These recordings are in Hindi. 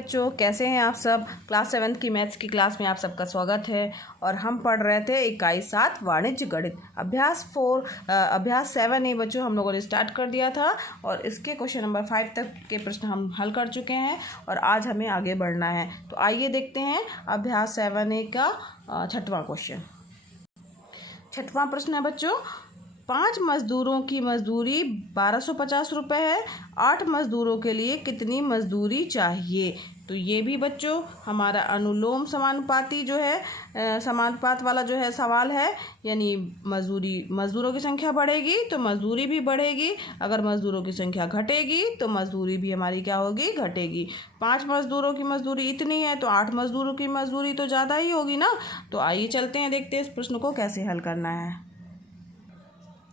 बच्चों, कैसे हैं आप सब। क्लास 7 की मैथ्स की क्लास में आप सबका स्वागत है। और हम पढ़ रहे थे इकाई 7 वाणिज्य गणित अभ्यास 7 बच्चों हम लोगों ने स्टार्ट कर दिया था और इसके क्वेश्चन नंबर 5 तक के प्रश्न हम हल कर चुके हैं और आज हमें आगे बढ़ना है। तो आइए देखते हैं अभ्यास 7 का 6वां क्वेश्चन। 6वां प्रश्न है बच्चों, 5 मजदूरों की मजदूरी 1250 रुपये है। 8 मजदूरों के लिए कितनी मजदूरी चाहिए। तो ये भी बच्चों हमारा अनुलोम समानुपाती जो है समानुपात वाला जो है सवाल है। यानी मजदूरों की संख्या बढ़ेगी तो मजदूरी भी बढ़ेगी, अगर मजदूरों की संख्या घटेगी तो मजदूरी भी हमारी क्या होगी, घटेगी। 5 मजदूरों की मजदूरी इतनी है तो 8 मजदूरों की मजदूरी तो ज़्यादा ही होगी ना। तो आइए चलते हैं, देखते हैं इस प्रश्न को कैसे हल करना है।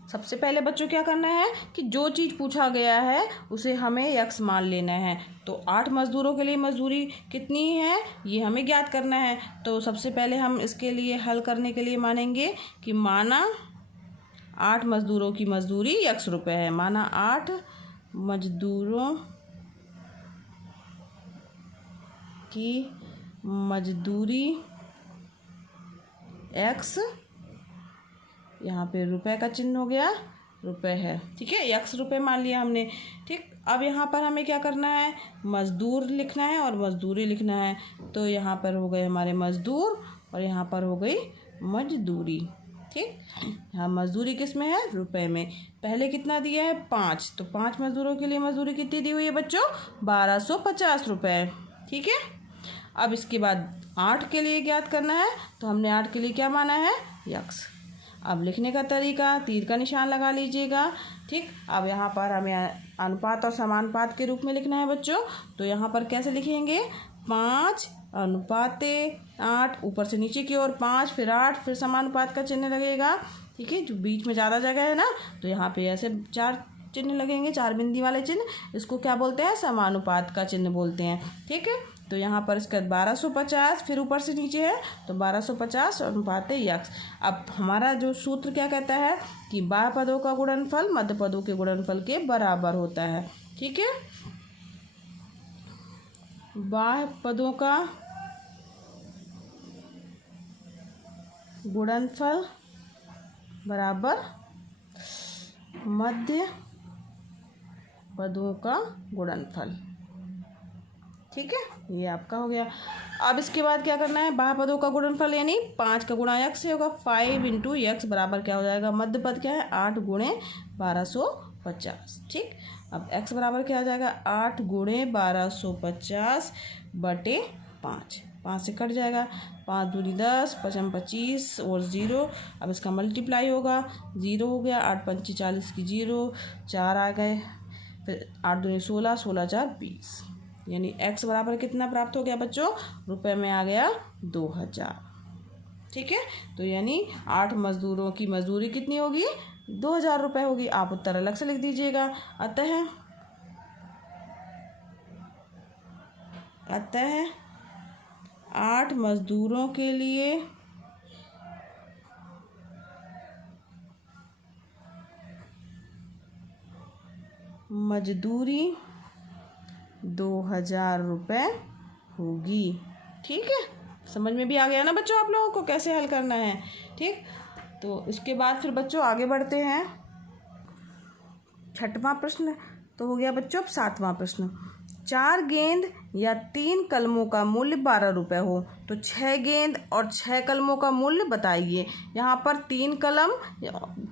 सबसे पहले बच्चों क्या करना है कि जो चीज़ पूछा गया है उसे हमें यक्स मान लेना है। तो 8 मजदूरों के लिए मजदूरी कितनी है ये हमें ज्ञात करना है। तो सबसे पहले हम इसके लिए हल करने के लिए मानेंगे कि माना 8 मजदूरों की मजदूरी यक्स रुपये है। माना 8 मजदूरों की मजदूरी एक्स, यहाँ पे रुपए का चिन्ह हो गया, रुपए है, ठीक है, यक्स रुपए मान लिया हमने। ठीक, अब यहाँ पर हमें क्या करना है, मजदूर लिखना है और मजदूरी लिखना है। तो यहाँ पर हो गए हमारे मजदूर और यहाँ पर हो गई मजदूरी। ठीक, यहाँ मजदूरी किस में है, रुपए में। पहले कितना दिया है, 5। तो 5 मजदूरों के लिए मजदूरी कितनी दी हुई है बच्चों, 1250 रुपये। ठीक है, अब इसके बाद 8 के लिए ज्ञात करना है। तो हमने 8 के लिए क्या माना है, यक्स। अब लिखने का तरीका, तीर का निशान लगा लीजिएगा। ठीक, अब यहाँ पर हमें अनुपात और समानुपात के रूप में लिखना है बच्चों। तो यहाँ पर कैसे लिखेंगे, 5 अनुपाते 8, ऊपर से नीचे की ओर 5 फिर 8 फिर समानुपात का चिन्ह लगेगा। ठीक है, जो बीच में ज़्यादा जगह है ना तो यहाँ पे ऐसे 4 चिन्ह लगेंगे, 4 बिंदी वाले चिन्ह। इसको क्या बोलते हैं, समानुपात का चिन्ह बोलते हैं। ठीक है, तो यहाँ पर इसका 1250 फिर ऊपर से नीचे है तो 1250 अनुपात यक्स। अब हमारा जो सूत्र क्या कहता है कि बाह्य पदों का गुणनफल मध्य पदों के गुणनफल के बराबर होता है। ठीक है, बाह्य पदों का गुणनफल बराबर मध्य पदों का गुणनफल। ठीक है, ये आपका हो गया। अब इसके बाद क्या करना है, बाह्य पदों का गुणनफल यानी 5 का गुणा यक्स से होगा। 5 × यक्स बराबर क्या हो जाएगा, मध्य पद क्या है, 8 × 1250। ठीक, अब x बराबर क्या आ जाएगा, 8 × 1250 बटे 5। 5 से कट जाएगा, 5 दूनी 10, 5 25 और 0। अब इसका मल्टीप्लाई होगा, 0 हो गया, 8 पंची 40 की 0, 4 आ गए, फिर 8 दूनी 16, 16 4 20। यानी x बराबर कितना प्राप्त हो गया बच्चों, रुपए में आ गया 2000। ठीक है, तो यानी 8 मजदूरों की मजदूरी कितनी होगी, 2000 रुपये होगी। आप उत्तर अलग से लिख दीजिएगा। अतः 8 मजदूरों के लिए मजदूरी 2000 रुपये होगी। ठीक है, समझ में भी आ गया ना बच्चों आप लोगों को कैसे हल करना है। ठीक, तो इसके बाद फिर बच्चों आगे बढ़ते हैं। 6वां प्रश्न तो हो गया बच्चों। अब 7वां प्रश्न, 4 गेंद या 3 कलमों का मूल्य 12 रुपये हो तो 6 गेंद और 6 कलमों का मूल्य बताइए। यहाँ पर 3 कलम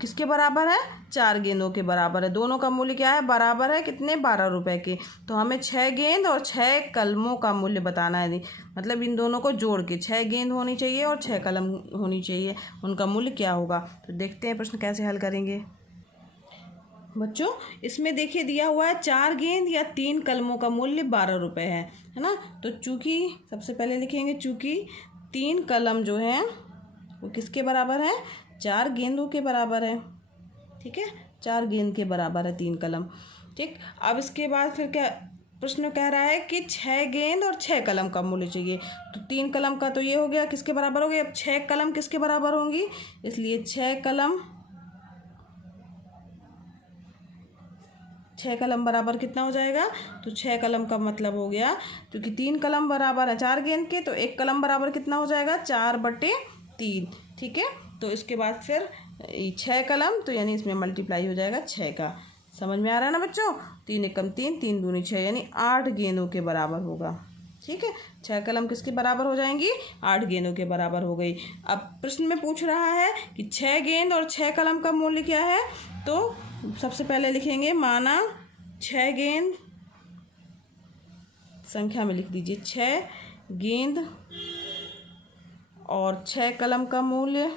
किसके बराबर है, 4 गेंदों के बराबर है। दोनों का मूल्य क्या है, बराबर है, कितने, 12 रुपये के। तो हमें 6 गेंद और 6 कलमों का मूल्य बताना है। मतलब इन दोनों को जोड़ के 6 गेंद होनी चाहिए और 6 कलम होनी चाहिए, उनका मूल्य क्या होगा। तो देखते हैं प्रश्न कैसे हल करेंगे बच्चों। इसमें देखिए दिया हुआ है 4 गेंद या 3 कलमों का मूल्य 12 रुपये है ना। तो चूँकि सबसे पहले लिखेंगे, चूँकि 3 कलम जो है वो किसके बराबर है, 4 गेंदों के बराबर है। ठीक है, 4 गेंद के बराबर है 3 कलम। ठीक, अब इसके बाद फिर क्या प्रश्न कह रहा है कि 6 गेंद और 6 कलम का मूल्य चाहिए। तो 3 कलम का तो ये हो गया, किसके बराबर हो गया। अब 6 कलम किसके बराबर होंगी, इसलिए 6 कलम 6 कलम बराबर कितना हो जाएगा, तो 6 कलम का मतलब हो गया, क्योंकि 3 कलम बराबर है 4 गेंद के, तो 1 कलम बराबर कितना हो जाएगा, 4/3। ठीक है, तो इसके बाद फिर 6 कलम, तो यानी इसमें मल्टीप्लाई हो जाएगा 6 का। समझ में आ रहा है ना बच्चों। 3 एकम 3, 3 दूनी 6, यानी 8 गेंदों के बराबर होगा। ठीक है, 6 कलम किसके बराबर हो जाएंगी, 8 गेंदों के बराबर हो गई। अब प्रश्न में पूछ रहा है कि 6 गेंद और 6 कलम का मूल्य क्या है, तो सबसे पहले लिखेंगे माना 6 गेंद, संख्या में लिख दीजिए 6 गेंद और 6 कलम का मूल्य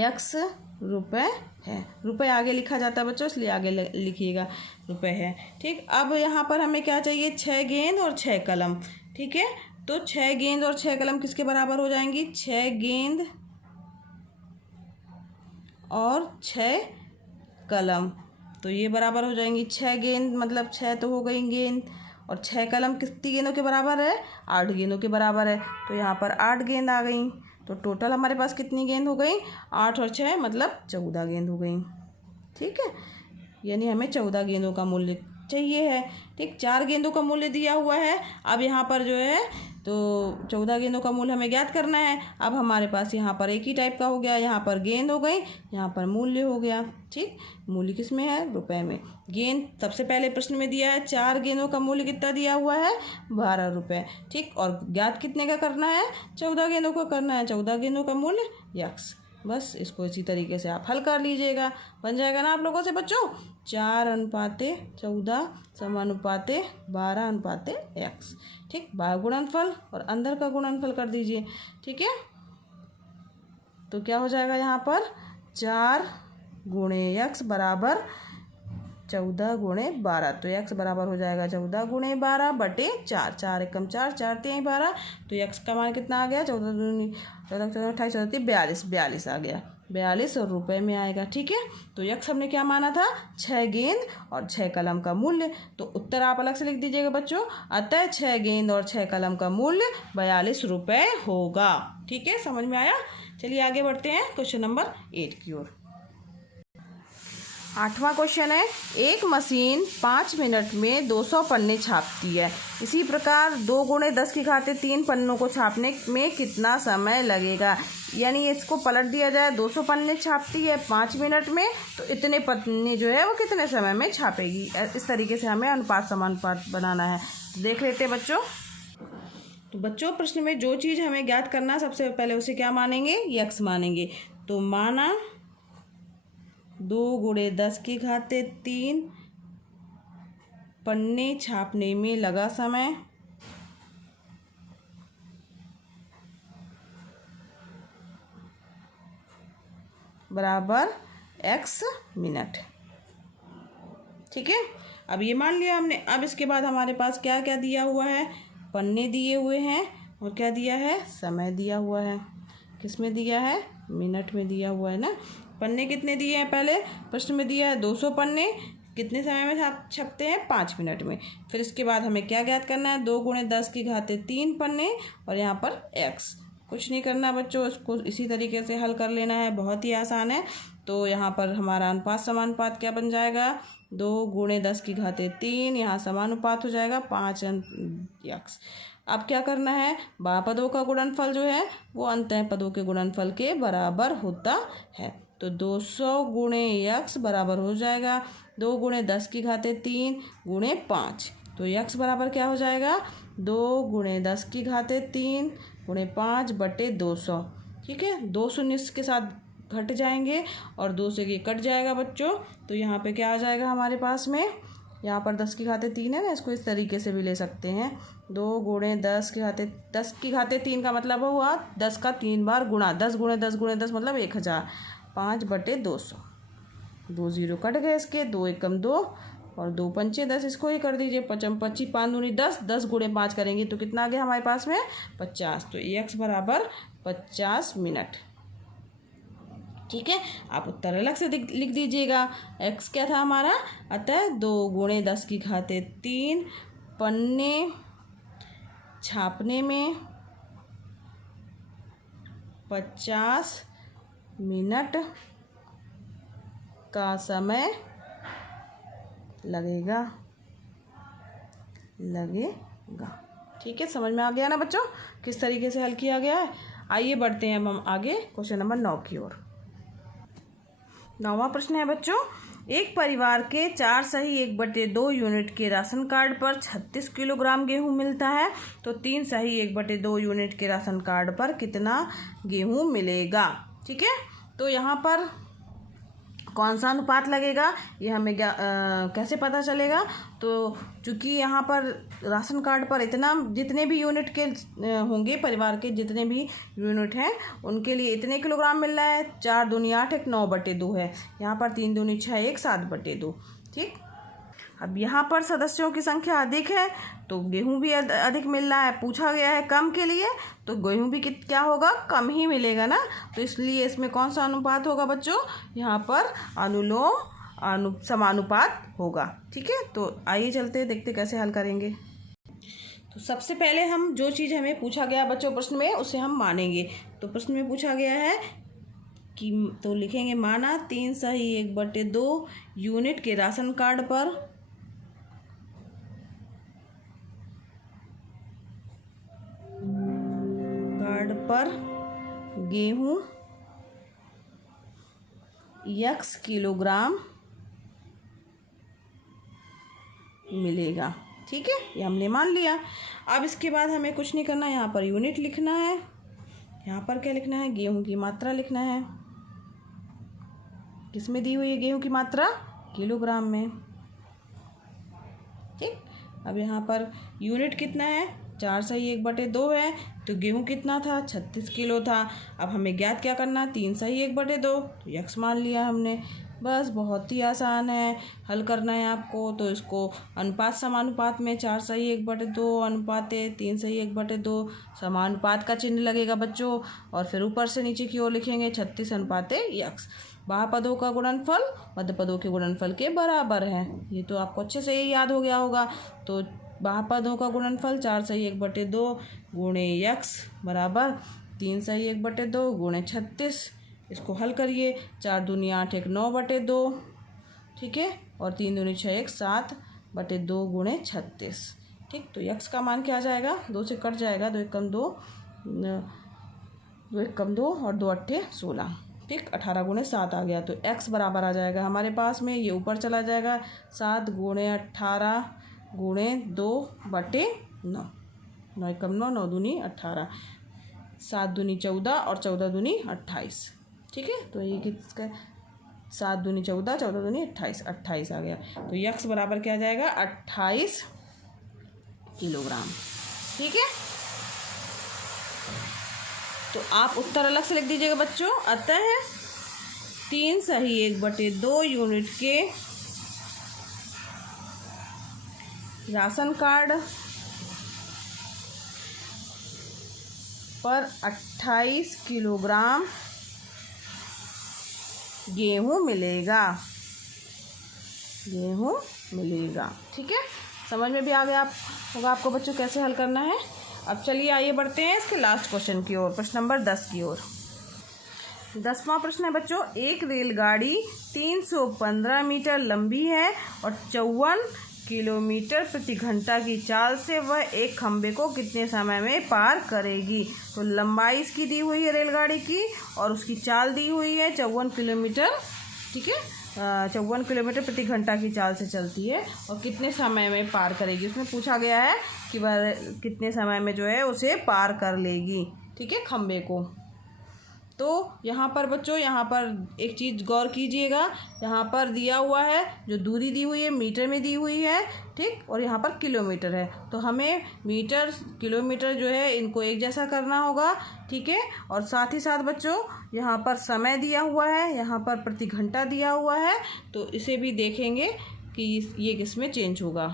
x रुपये है। रुपये आगे लिखा जाता है बच्चों, इसलिए आगे लिखिएगा रुपये है। ठीक, अब यहाँ पर हमें क्या चाहिए, 6 गेंद और 6 कलम। ठीक है, तो 6 गेंद और 6 कलम किसके बराबर हो जाएंगी, 6 गेंद और 6 कलम, तो ये बराबर हो जाएंगी 6 गेंद, मतलब 6 तो हो गई गेंद, और 6 कलम कितनी गेंदों के बराबर है, 8 गेंदों के बराबर है, तो यहाँ पर 8 गेंद आ गई। तो टोटल हमारे पास कितनी गेंद हो गई, 8 और 6 मतलब 14 गेंद हो गई। ठीक है, यानी हमें 14 गेंदों का मूल्य चाहिए है। ठीक, 4 गेंदों का मूल्य दिया हुआ है। अब यहाँ पर जो है तो 14 गेंदों का मूल्य हमें ज्ञात करना है। अब हमारे पास यहाँ पर एक ही टाइप का हो गया, यहाँ पर गेंद हो गई, यहाँ पर मूल्य हो गया। ठीक, मूल्य किस में है, रुपए में। गेंद सबसे पहले प्रश्न में दिया है, 4 गेंदों का मूल्य कितना दिया हुआ है, 12 रुपये। ठीक, और ज्ञात कितने का करना है, 14 गेंदों का करना है, 14 गेंदों का मूल्य x। बस इसको इसी तरीके से आप हल कर लीजिएगा, बन जाएगा ना आप लोगों से बच्चों। 4/14 समानुपाते 12/x। ठीक, बाहर गुणनफल और अंदर का गुणनफल कर दीजिए। ठीक है, तो क्या हो जाएगा यहाँ पर, 4 गुणे x बराबर 14 गुणे 12, तो x बराबर हो जाएगा 14 गुणे 12/4। 4 एकम 4, 4 3 12, तो x का मान कितना आ गया, 14 दूनी 14 14 28 42, 42 आ गया, 42 और रुपए में आएगा। ठीक है, तो x हमने क्या माना था, 6 गेंद और 6 कलम का मूल्य, तो उत्तर आप अलग से लिख दीजिएगा बच्चों। अतः 6 गेंद और 6 कलम का मूल्य 42 रुपये होगा। ठीक है, समझ में आया। चलिए आगे बढ़ते हैं क्वेश्चन नंबर 8 की ओर। 8वां क्वेश्चन है, एक मशीन 5 मिनट में 200 पन्ने छापती है। इसी प्रकार 2 गुणे 10 की घाते 3 पन्नों को छापने में कितना समय लगेगा। यानी इसको पलट दिया जाए, 200 पन्ने छापती है 5 मिनट में, तो इतने पन्ने जो है वो कितने समय में छापेगी। इस तरीके से हमें अनुपात समानुपात बनाना है। देख लेते हैं बच्चों। तो बच्चों प्रश्न में जो चीज़ हमें ज्ञात करना है, सबसे पहले उसे क्या मानेंगे, x मानेंगे। तो माना 2 गुणे 10 की घाते 3 पन्ने छापने में लगा समय बराबर x मिनट। ठीक है, अब ये मान लिया हमने। अब इसके बाद हमारे पास क्या क्या दिया हुआ है, पन्ने दिए हुए हैं और क्या दिया है, समय दिया हुआ है। किस में दिया है, मिनट में दिया हुआ है ना। पन्ने कितने दिए हैं, पहले प्रश्न में दिया है 200 पन्ने कितने समय में छपते हैं, 5 मिनट में। फिर इसके बाद हमें क्या ज्ञात करना है, 2 गुणे 10 की घाते 3 पन्ने और यहाँ पर x। कुछ नहीं करना बच्चों, इसको इसी तरीके से हल कर लेना है, बहुत ही आसान है। तो यहाँ पर हमारा अनुपात समानुपात क्या बन जाएगा, 2 गुणे 10 की घाते 3, यहाँ समानुपात हो जाएगा 5x। अब क्या करना है, बापदों का गुणनफल जो है वो अंतः पदों के गुणनफल के बराबर होता है। तो 200 गुणे x बराबर हो जाएगा 2 गुणे 10 की घाते 3 गुणे 5। तो x बराबर क्या हो जाएगा, 2 गुणे 10 की घाते 3 गुणे 5/200। ठीक है, 2 शून्य इसके साथ घट जाएंगे और 2 से ये कट जाएगा बच्चों। तो यहाँ पे क्या आ जाएगा हमारे पास में, यहाँ पर 10 की घाते 3 है ना, इसको इस तरीके से भी ले सकते हैं। 2 गुणे 10 की घाते 3 का मतलब हुआ 10 का 3 बार गुणा, 10 गुणे 10 गुणे 10 मतलब 1000, 5/200। 2 0 कट गए इसके, 2 एकम 2 और 2 पंचे 10, इसको ही कर दीजिए। 5 25 5 दूनी 10, 10 गुणे 5 करेंगे तो कितना आ गया हमारे पास में, 50। तो x बराबर 50 मिनट। ठीक है, आप उत्तर अलग से लिख दीजिएगा। x क्या था हमारा, अतः 2 गुणे 10 की घाते 3 पन्ने छापने में 50 मिनट का समय लगेगा। ठीक है, समझ में आ गया ना बच्चों किस तरीके से हल किया गया है। आइए बढ़ते हैं हम आगे क्वेश्चन नंबर 9 की ओर। 9वां प्रश्न है बच्चों, एक परिवार के 4 सही 1/2 यूनिट के राशन कार्ड पर 36 किलोग्राम गेहूं मिलता है, तो 3 सही 1/2 यूनिट के राशन कार्ड पर कितना गेहूं मिलेगा। ठीक है, तो यहाँ पर कौन सा अनुपात लगेगा ये हमें कैसे पता चलेगा। तो चूँकि यहाँ पर राशन कार्ड पर इतना जितने भी यूनिट के होंगे, परिवार के जितने भी यूनिट हैं उनके लिए इतने किलोग्राम मिल रहा है। 4 दूनी 8 1 9/2 है। यहाँ पर 3 दूनी 6 1 7/2। ठीक, अब यहाँ पर सदस्यों की संख्या अधिक है तो गेहूं भी अधिक मिल रहा है। पूछा गया है कम के लिए, तो गेहूं भी क्या होगा, कम ही मिलेगा ना। तो इसलिए इसमें कौन सा अनुपात होगा बच्चों, यहाँ पर अनुलोम समानुपात होगा। ठीक है, तो आइए चलते देखते कैसे हल करेंगे। तो सबसे पहले हम जो चीज़ हमें पूछा गया बच्चों प्रश्न में उसे हम मानेंगे। तो प्रश्न में पूछा गया है कि, तो लिखेंगे माना 3 सही 1/2 यूनिट के राशन कार्ड पर गेहूं x किलोग्राम मिलेगा। ठीक है, ये हमने मान लिया। अब इसके बाद हमें कुछ नहीं करना, यहाँ पर यूनिट लिखना है। यहाँ पर क्या लिखना है, गेहूं की मात्रा लिखना है। किसमें दी हुई है गेहूं की मात्रा, किलोग्राम में। ठीक, अब यहाँ पर यूनिट कितना है, 4 सही 1/2 है, तो गेहूं कितना था, 36 किलो था। अब हमें ज्ञात क्या करना, 3 सही 1/2, तो यक्स मान लिया हमने। बस बहुत ही आसान है, हल करना है आपको। तो इसको अनुपात समानुपात में 4 सही 1/2 अनुपात 3 सही 1/2 समानुपात का चिन्ह लगेगा बच्चों, और फिर ऊपर से नीचे की ओर लिखेंगे 36 अनुपात यक्स। बाह्य पदों का गुणनफल मध्य पदों के गुणनफल के बराबर है। ये तो आपको अच्छे से ही याद हो गया होगा। तो बाह्य पदों का गुणनफल 4 सही 1/2 गुणे यक्स बराबर 3 सही 1/2 गुणे 36। इसको हल करिए, 4 दूनी 8 1 9/2। ठीक है, और 3 दूनी 6 1 7/2 गुणे 36। ठीक, तो यक्स का मान क्या आ जाएगा, 2 से कट जाएगा, 2 1 2 2 1 2 और 2 8 16। ठीक, 18 गुणे 7 आ गया। तो x बराबर आ जाएगा हमारे पास में, ये ऊपर चला जाएगा, 7 गुणे 18 गुणे 2/9। 9 1 9 9 दूनी 18, 7 दूनी 14 और 14 दूनी 28। ठीक है, तो ये किसका, 7 दूनी 14 14 दूनी 28 28 आ गया। तो यक्स बराबर क्या आ जाएगा, 28 किलोग्राम। ठीक है, तो आप उत्तर अलग से लिख दीजिएगा बच्चों। अतः 3 सही 1/2 यूनिट के राशन कार्ड पर 28 किलोग्राम गेहूं मिलेगा। ठीक है, समझ में भी आ गया होगा आपको बच्चों कैसे हल करना है। अब चलिए आइए बढ़ते हैं इसके लास्ट क्वेश्चन की ओर, प्रश्न नंबर 10 की ओर। 10वां प्रश्न है बच्चों, एक रेलगाड़ी 315 मीटर लंबी है और 54 किलोमीटर प्रति घंटा की चाल से वह एक खंबे को कितने समय में पार करेगी। तो लंबाई इसकी दी हुई है रेलगाड़ी की, और उसकी चाल दी हुई है 54 किलोमीटर। ठीक है, 54 किलोमीटर प्रति घंटा की चाल से चलती है और कितने समय में पार करेगी। उसमें पूछा गया है कि वह कितने समय में जो है उसे पार कर लेगी। ठीक है, खंबे को। तो यहाँ पर बच्चों, यहाँ पर एक चीज़ गौर कीजिएगा, यहाँ पर दिया हुआ है जो दूरी दी हुई है मीटर में दी हुई है। ठीक, और यहाँ पर किलोमीटर है, तो हमें मीटर किलोमीटर जो है इनको एक जैसा करना होगा। ठीक है, और साथ ही साथ बच्चों यहाँ पर समय दिया हुआ है, यहाँ पर प्रति घंटा दिया हुआ है, तो इसे भी देखेंगे कि ये किस में चेंज होगा।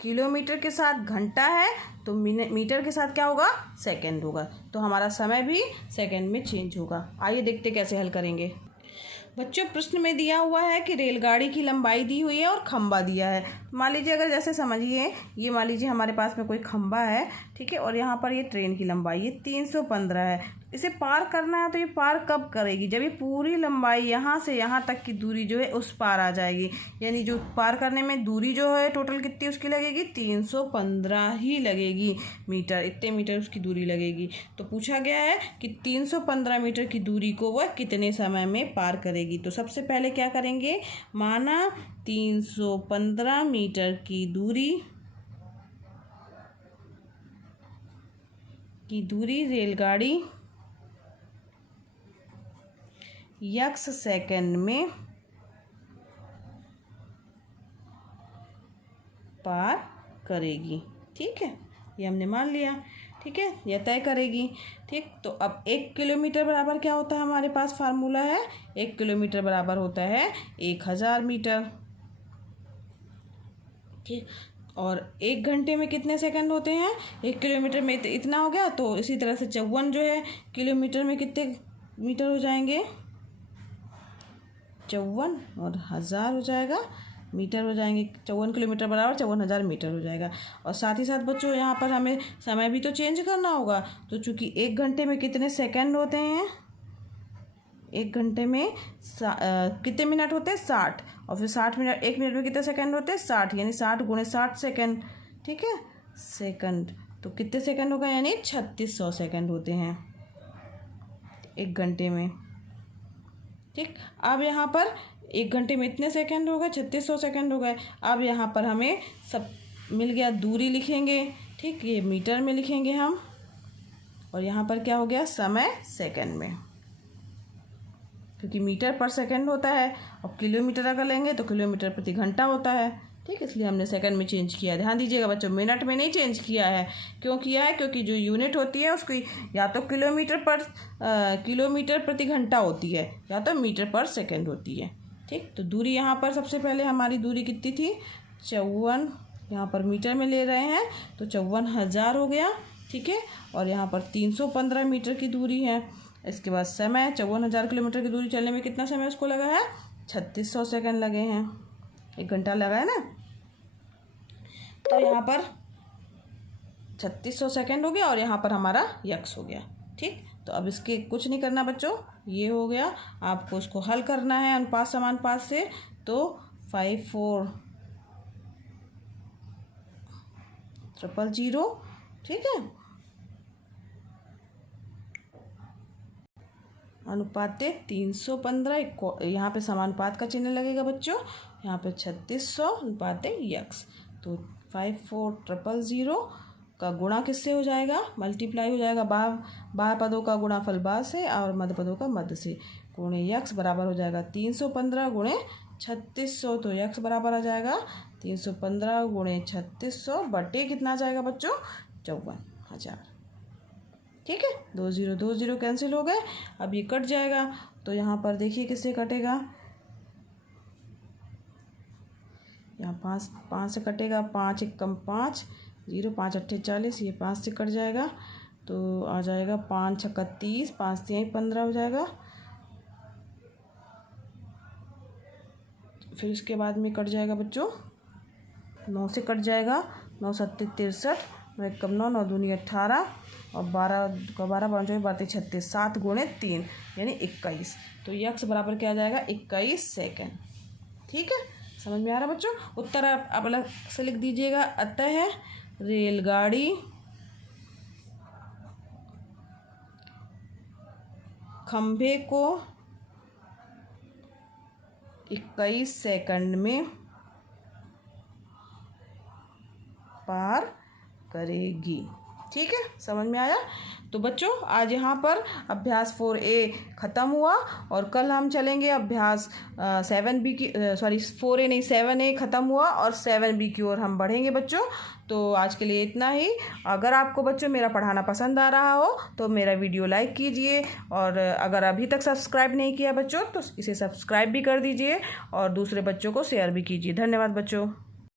किलोमीटर के साथ घंटा है तो मीटर के साथ क्या होगा, सेकंड होगा। तो हमारा समय भी सेकंड में चेंज होगा। आइए देखते कैसे हल करेंगे। बच्चों प्रश्न में दिया हुआ है कि रेलगाड़ी की लंबाई दी हुई है और खंबा दिया है। मान लीजिए अगर जैसे समझिए ये मान लीजिए हमारे पास में कोई खंबा है, ठीक है, और यहाँ पर ये ट्रेन की लंबाई ये 315 है। इसे पार करना है तो ये पार कब करेगी? जब ये पूरी लंबाई यहाँ से यहाँ तक की दूरी जो है उस पार आ जाएगी। यानी जो पार करने में दूरी जो है टोटल कितनी उसकी लगेगी? 315 ही लगेगी मीटर, इतने मीटर उसकी दूरी लगेगी। तो पूछा गया है कि 315 मीटर की दूरी को वह कितने समय में पार करेगी। तो सबसे पहले क्या करेंगे, माना 315 मीटर की दूरी रेलगाड़ी x सेकंड में पार करेगी। ठीक है, ये हमने मान लिया। ठीक है, यह तय करेगी। ठीक, तो अब 1 किलोमीटर बराबर क्या होता है? हमारे पास फार्मूला है 1 किलोमीटर बराबर होता है 1000 मीटर। ठीक, और 1 घंटे में कितने सेकंड होते हैं? 1 किलोमीटर में इतना हो गया, तो इसी तरह से 54 जो है किलोमीटर में कितने मीटर हो जाएंगे? 54 और 1000 हो जाएगा मीटर हो जाएंगे। 54 किलोमीटर बराबर 54,000 मीटर हो जाएगा। और साथ ही साथ बच्चों यहाँ पर हमें समय भी तो चेंज करना होगा। तो चूँकि 1 घंटे में कितने सेकंड होते हैं? 1 घंटे में कितने मिनट होते हैं? 60। और फिर 60 मिनट, 1 मिनट में कितने सेकंड होते हैं? 60, यानी 60 गुणे 60 सेकंड। ठीक है, सेकंड तो कितने सेकंड होगा? यानी 3600 सेकंड होते हैं 1 घंटे में। ठीक, अब यहाँ पर 1 घंटे में इतने सेकंड हो गए, 3600 सेकंड हो गए। अब यहाँ पर हमें सब मिल गया, दूरी लिखेंगे। ठीक, ये मीटर में लिखेंगे हम, और यहाँ पर क्या हो गया? समय सेकंड में, क्योंकि मीटर पर सेकंड होता है, और किलोमीटर अगर लेंगे तो किलोमीटर प्रति घंटा होता है। ठीक, इसलिए हमने सेकंड में चेंज किया। ध्यान दीजिएगा बच्चों, मिनट में नहीं चेंज किया है। क्यों किया है? क्योंकि जो यूनिट होती है उसकी या तो किलोमीटर प्रति घंटा होती है, या तो मीटर पर सेकंड होती है। ठीक, तो दूरी यहाँ पर सबसे पहले हमारी दूरी कितनी थी? 54, यहाँ पर मीटर में ले रहे हैं तो 54,000 हो गया। ठीक है, और यहाँ पर 315 मीटर की दूरी है। इसके बाद समय 54,000 किलोमीटर की दूरी चलने में कितना समय उसको लगा है? 3600 सेकंड लगे हैं, 1 घंटा लगा है ना। तो यहाँ पर 3600 सेकंड हो गया, और यहाँ पर हमारा यक्स हो गया। ठीक, तो अब इसके कुछ नहीं करना बच्चों, ये हो गया। आपको इसको हल करना है अनुपात समानुपात से। तो 54,000,000। ठीक है, अनुपात 315, यहाँ पे समानुपात का चिन्ह लगेगा बच्चों। यहाँ पे 3600 अनुपात यक्स। तो 54,000,000 का गुणा किससे हो जाएगा? मल्टीप्लाई हो जाएगा बाह्य पदों का गुणाफल बाह्य से और मध्य पदों का मध्य से, गुणे यक्स बराबर हो जाएगा 315 गुणे 3600। तो यक्स बराबर आ जाएगा 315 गुणे 3600 बटे कितना आ जाएगा बच्चों? 54,000। ठीक है, 2 0 2 0 कैंसिल हो गए। अब ये कट जाएगा, तो यहाँ पर देखिए किससे कटेगा? यहाँ 5 से कटेगा, 5 1 कम 5, 0 5 8 40, ये 5 से कट जाएगा, तो आ जाएगा 5 6 30, 5 3 15 हो जाएगा। फिर इसके बाद में कट जाएगा बच्चों, 9 से कट जाएगा, 9 7 63, 9 1 9 9 दूनी 18, और 12 5 12 36, 7 गुणे 3 यानी 21। तो यक्स बराबर क्या आ जाएगा? 21 सेकंड। ठीक है, समझ में आ रहा बच्चों? उत्तर आप अलग से लिख दीजिएगा। अतः रेलगाड़ी खंभे को 21 सेकंड में पार करेगी। ठीक है, समझ में आया? तो बच्चों आज यहाँ पर अभ्यास 4A ख़त्म हुआ, और कल हम चलेंगे अभ्यास 7B की 4A नहीं 7A ख़त्म हुआ, और 7B की ओर हम बढ़ेंगे बच्चों। तो आज के लिए इतना ही। अगर आपको बच्चों मेरा पढ़ाना पसंद आ रहा हो तो मेरा वीडियो लाइक कीजिए, और अगर अभी तक सब्सक्राइब नहीं किया बच्चों तो इसे सब्सक्राइब भी कर दीजिए, और दूसरे बच्चों को शेयर भी कीजिए। धन्यवाद बच्चों।